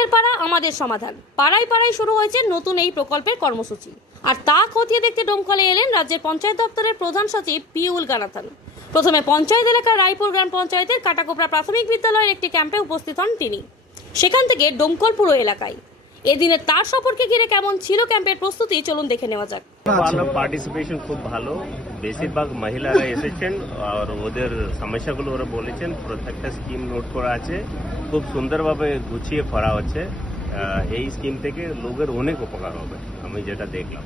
আপনাদের পাড়া আমাদের সমাধান। পাড়ায় পাড়ায় শুরু হয়েছে নতুন এই প্রকল্পের কর্মসূচি। আর তা খতিয়ে দেখতে ডোমকলে এলেন রাজ্যের পঞ্চায়েত দপ্তরের প্রধান সচিব পিউল গানাথান। প্রথমে পঞ্চায়েত এলাকার রায়পুর গ্রাম পঞ্চায়েতের কাটাকোপড়া প্রাথমিক বিদ্যালয়ের একটি ক্যাম্পে উপস্থিত হন তিনি। সেখান থেকে ডোমকল পুরো এলাকায় এদিনে তার সফরকে ঘিরে কেমন ছিল ক্যাম্পের প্রস্তুতি, চলুন দেখে নেওয়া যাক। ভালো পার্টিসিপেশন, খুব ভালো। বেশিরভাগ মহিলারা এসেছেন আর ওদের সমস্যাগুলো ওরা বলেছেন। প্রত্যেকটা স্কিম নোট করা আছে, খুব সুন্দরভাবে গুছিয়ে করা হচ্ছে। এই স্কিম থেকে লোকের অনেক উপকার হবে, আমি যেটা দেখলাম।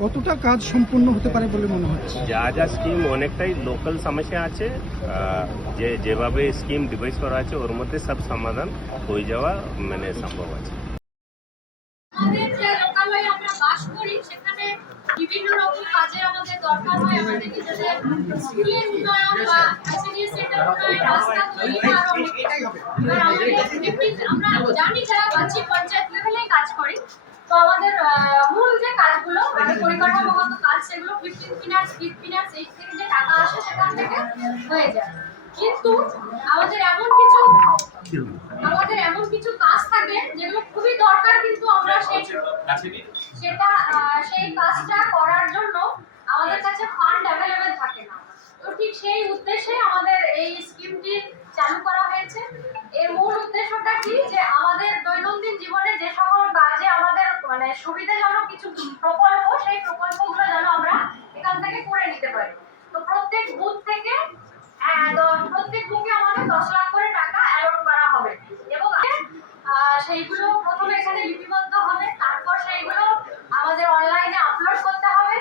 কতটা কাজ সম্পূর্ণ হতে পারে বলে মনে হচ্ছে? যা যা স্কিম অনেকটাই লোকাল সমস্যা আছে, যেভাবে স্কিম ডিভাইস করা আছে ওর মধ্যে সব সমাধান হয়ে যাওয়া মানে সম্ভব আছে। আমাদের যে লোকালয়ে আমরা বাস করি সেখানে বিভিন্ন রকম কাজের আমাদের দরকার হয়। আমাদের নিজেদের স্কুলের উন্নয়ন বা আইসিডিএস সেন্টার উন্নয়ন, রাস্তা তৈরি বা আরো অনেক কিছু। এবার আমাদের আমরা জানি যারা বাচ্চা পঞ্চায়েত লেভেলে কাজ করি, তো আমাদের মূল যে কাজগুলো মানে পরিকাঠামোগত কাজ সেগুলো 15 ফিনান্স এই থেকে যে টাকা আসে সেখান থেকে হয়ে যায়। কিন্তু আমাদের এমন কিছু কাজ থাকে যেগুলো খুবই দরকার, কিন্তু আমরা সেই কাজটা করার জন্য আমাদের কাছে ফান্ড অ্যাভেলেবেল থাকে না। তো ঠিক সেই উদ্দেশ্যে আমাদের এই স্কিমটি চালু করা হয়েছে। এর মূল উদ্দেশ্যটা কি, যে আমাদের দৈনন্দিন জীবনে যে সকল কাজে আমাদের মানে সুবিধাজনক কিছু প্রকল্প, সেই প্রকল্পগুলো যেন আমরা এখান থেকে করে নিতে পারি। তো প্রত্যেক বুথ থেকে প্রত্যেক বুথে আমাদের 10 লাখ করে টাকা অ্যালট করা হবে এবং সেইগুলো প্রথমে এখানে লিপিবদ্ধ হবে, তারপর সেইগুলো আমাদের অনলাইনে আপলোড করতে হবে।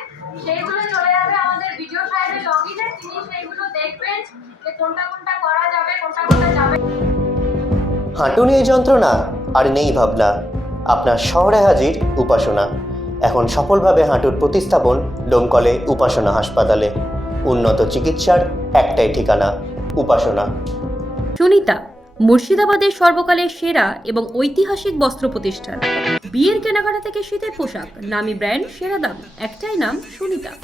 সেইগুলো চলে যাবে আমাদের ভিডিও সাহেবের লগইনে, তিনি সেইগুলো দেখবেন যে কোনটা কোনটা করা যাবে, কোনটা কোনটা যাবে। হাঁটু নিয়ে যন্ত্রণা আর নেই ভাবনা, আপনার শহরে হাজির উপাসনা। এখন সফলভাবে হাঁটুর প্রতিস্থাপন ডোমকলে উপাসনা হাসপাতালে। উন্নত চিকিৎসার একটাই ঠিকানা, উপাসনা। সুনিতা, মুর্শিদাবাদের সর্বকালের সেরা এবং ঐতিহাসিক বস্ত্র প্রতিষ্ঠান। বিয়ের কেনাকাটা থেকে শীতের পোশাক, নামি ব্র্যান্ড, সেরা দাম, একটাই নাম সুনিতা।